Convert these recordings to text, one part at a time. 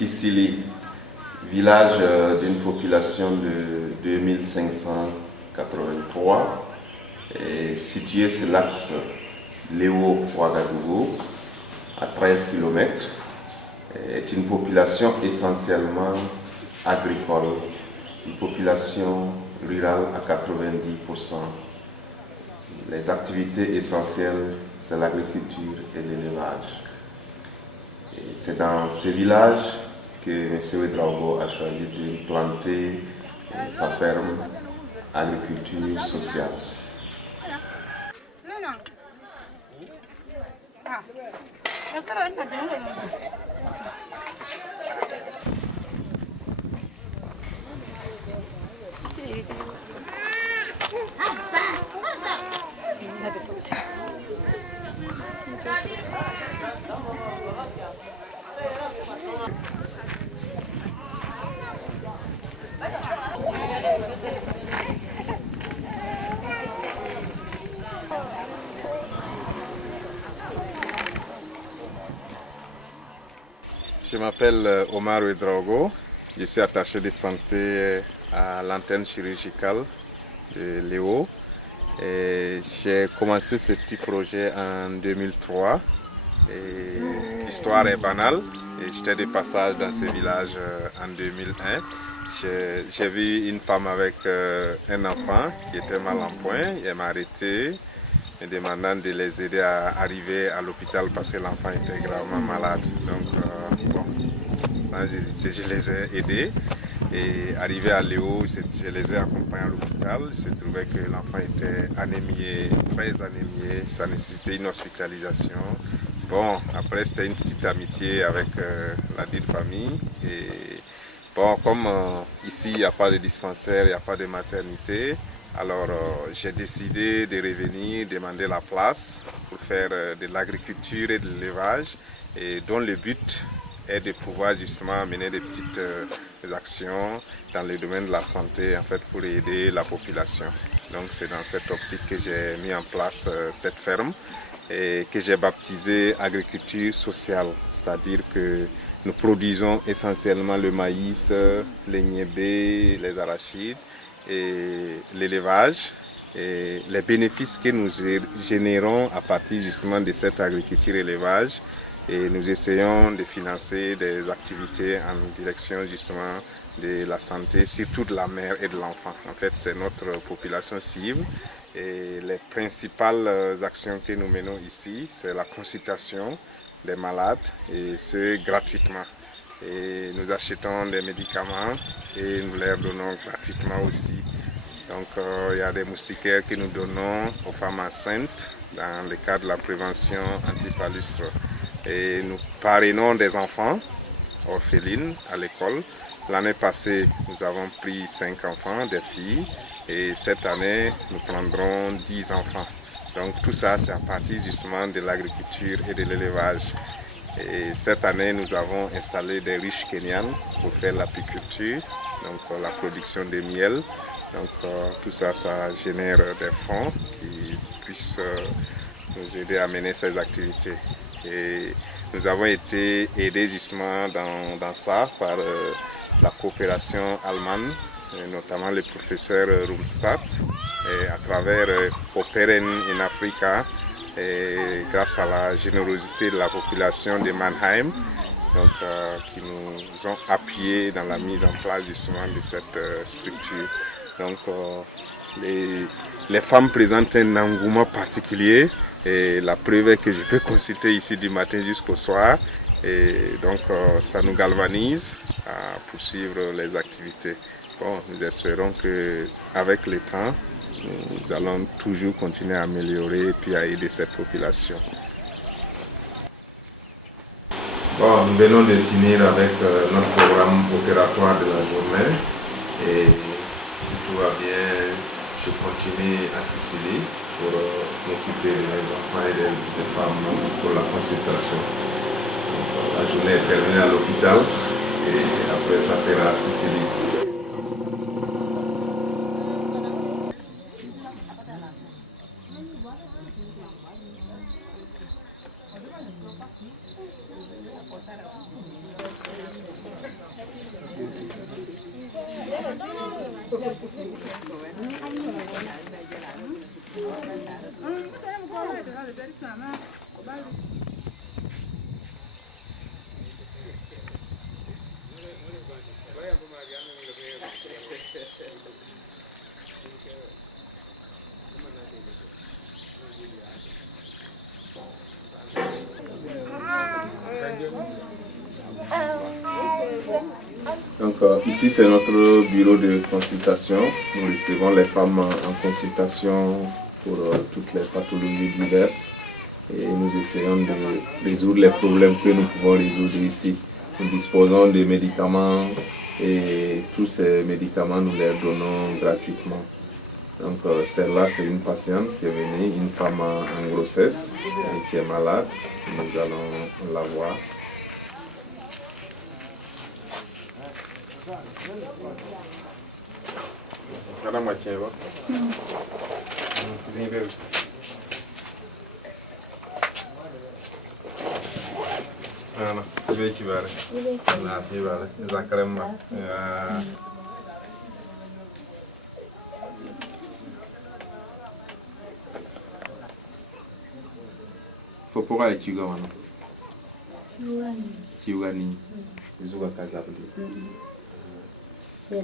Sicily, village d'une population de 2583, situé sur l'axe Léo-Ouagadougou, à 13 km, est une population essentiellement agricole, une population rurale à 90%. Les activités essentielles, c'est l'agriculture et l'élevage. C'est dans ce village que M. Ouedraogo a choisi de planter sa ferme agriculture sociale. Je m'appelle Omar Ouedraogo, je suis attaché de santé à l'antenne chirurgicale de Léo. J'ai commencé ce petit projet en 2003. L'histoire est banale. J'étais de passage dans ce village en 2001. J'ai vu une femme avec un enfant qui était mal en point. Elle m'a arrêté, me demandant de les aider à arriver à l'hôpital parce que l'enfant était gravement malade. Donc, sans hésiter, je les ai aidés. Et arrivé à Léo, je les ai accompagnés à l'hôpital. Il se trouvait que l'enfant était anémié, très anémié. Ça nécessitait une hospitalisation. Bon, après, c'était une petite amitié avec la dite famille. Et bon, comme ici, il n'y a pas de dispensaire, il n'y a pas de maternité, alors j'ai décidé de revenir demander la place pour faire de l'agriculture et de l'élevage, et dont le but est de pouvoir justement mener des petites actions dans le domaine de la santé, en fait, pour aider la population. Donc c'est dans cette optique que j'ai mis en place cette ferme et que j'ai baptisée agriculture sociale, c'est-à-dire que nous produisons essentiellement le maïs, les niébés, les arachides et l'élevage. Et les bénéfices que nous générons à partir justement de cette agriculture-élevage, et nous essayons de financer des activités en direction justement de la santé, surtout de la mère et de l'enfant. En fait, c'est notre population cible. Et les principales actions que nous menons ici, c'est la consultation des malades, et ce gratuitement. Et nous achetons des médicaments et nous les donnons gratuitement aussi. Donc il y a des moustiquaires que nous donnons aux femmes enceintes dans le cadre de la prévention antipalustre. Et nous parrainons des enfants orphelines à l'école. L'année passée, nous avons pris 5 enfants, des filles, et cette année, nous prendrons 10 enfants. Donc tout ça, c'est à partir justement de l'agriculture et de l'élevage. Et cette année, nous avons installé des ruches kenyanes pour faire l'apiculture, donc la production de miel. Donc tout ça, ça génère des fonds qui puissent nous aider à mener ces activités. Et nous avons été aidés justement dans ça par la coopération allemande, notamment le professeur Rumstadt, et à travers Operen in Africa, et grâce à la générosité de la population de Mannheim, donc, qui nous ont appuyés dans la mise en place justement de cette structure. Donc les femmes présentent un engouement particulier, et la preuve est que je peux consulter ici du matin jusqu'au soir, et donc ça nous galvanise à poursuivre les activités. Bon, nous espérons qu'avec le temps, nous allons toujours continuer à améliorer et puis à aider cette population. Bon, nous venons de finir avec notre programme opératoire de la journée, et si tout va bien, je continue à Sicily pour m'occuper des enfants et des femmes pour la consultation. Donc, la journée est terminée à l'hôpital et après ça sera à Sicily. Donc ici c'est notre bureau de consultation. Nous recevons les femmes en consultation pour toutes les pathologies diverses et nous essayons de résoudre les problèmes que nous pouvons résoudre ici. Nous disposons de médicaments et tous ces médicaments nous les donnons gratuitement. Donc celle-là c'est une patiente qui est venue, une femme en grossesse et qui est malade. Nous allons la voir. Madame Matieva. Ana, be ki bare. Na fi bare. Zakaran ma. Faut pourquoi tu go wana? Kiwani. Zuga kaza budi. Ya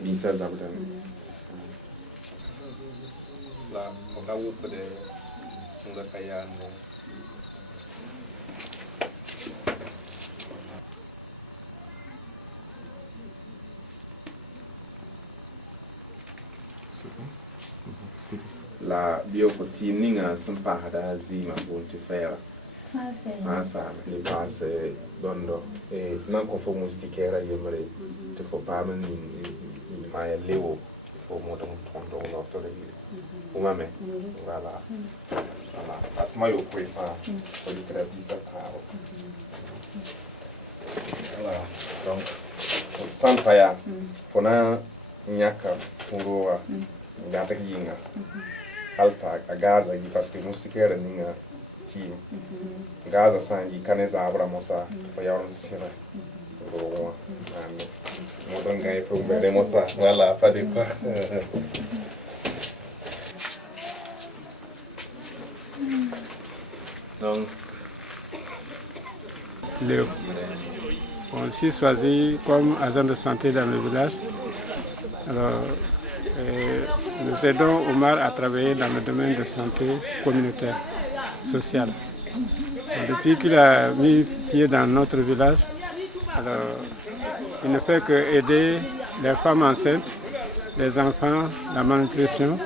bisa zabudan. La makawu pada sunga kayaan. La biopotine ninga sempa hada zima bunti fera. Ça, les bases dondo et non conforme moustiquaire yemre te faut pas mener il m'a léo faut monter mon ton l'autre ou même voilà parce que je peux pas pour le travail ça voilà donc sans paya pona nyaka fungoa ngata yinga alta agaza parce que moustiquaire ninga team Gaza sangi kaneza abra mosa fa yaron sira go modon gay pour mbere mosa voilà pas de quoi donc Léo on s'est choisi comme agent de santé dans le village. Alors nous aidons Omar à travailler dans le domaine de santé communautaire social. Depuis qu'il a mis pied dans notre village, alors, il ne fait que aider les femmes enceintes, les enfants, la malnutrition.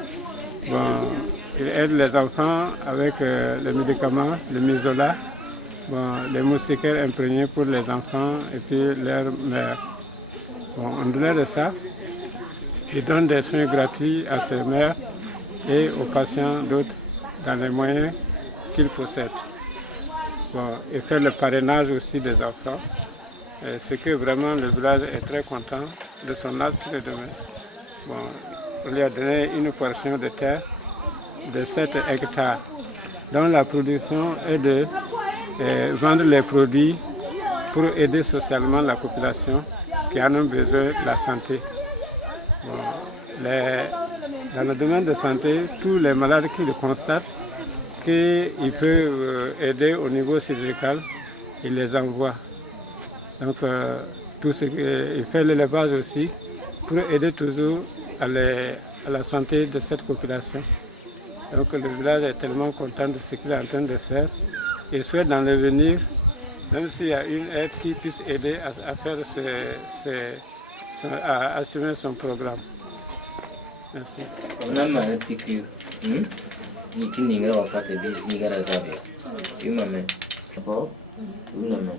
Bon, il aide les enfants avec les médicaments, le Misola, bon, les moustiquaires imprégnés pour les enfants et puis leur mère. Bon, en dehors de ça, il donne des soins gratuits à ses mères et aux patients d'autres dans les moyens qu'il possède. Bon, il fait le parrainage aussi des enfants, ce que vraiment le village est très content de son âge qu'il est donné. Bon, on lui a donné une portion de terre de 7 hectares, dont la production est de vendre les produits pour aider socialement la population qui en a besoin de la santé. Bon, dans le domaine de santé, tous les malades qui le constatent, qu'il peut aider au niveau chirurgical, il les envoie. Donc, tout ce il fait l'élevage aussi pour aider toujours à la santé de cette population. Donc, le village est tellement content de ce qu'il est en train de faire. Il souhaite dans l'avenir, même s'il y a une aide qui puisse aider à faire à assumer son programme. Merci. On a mal à piqûre. Ni qui n'y a pas de bise, ni à la zabe. Tu m'amènes. D'accord? Oui, maman.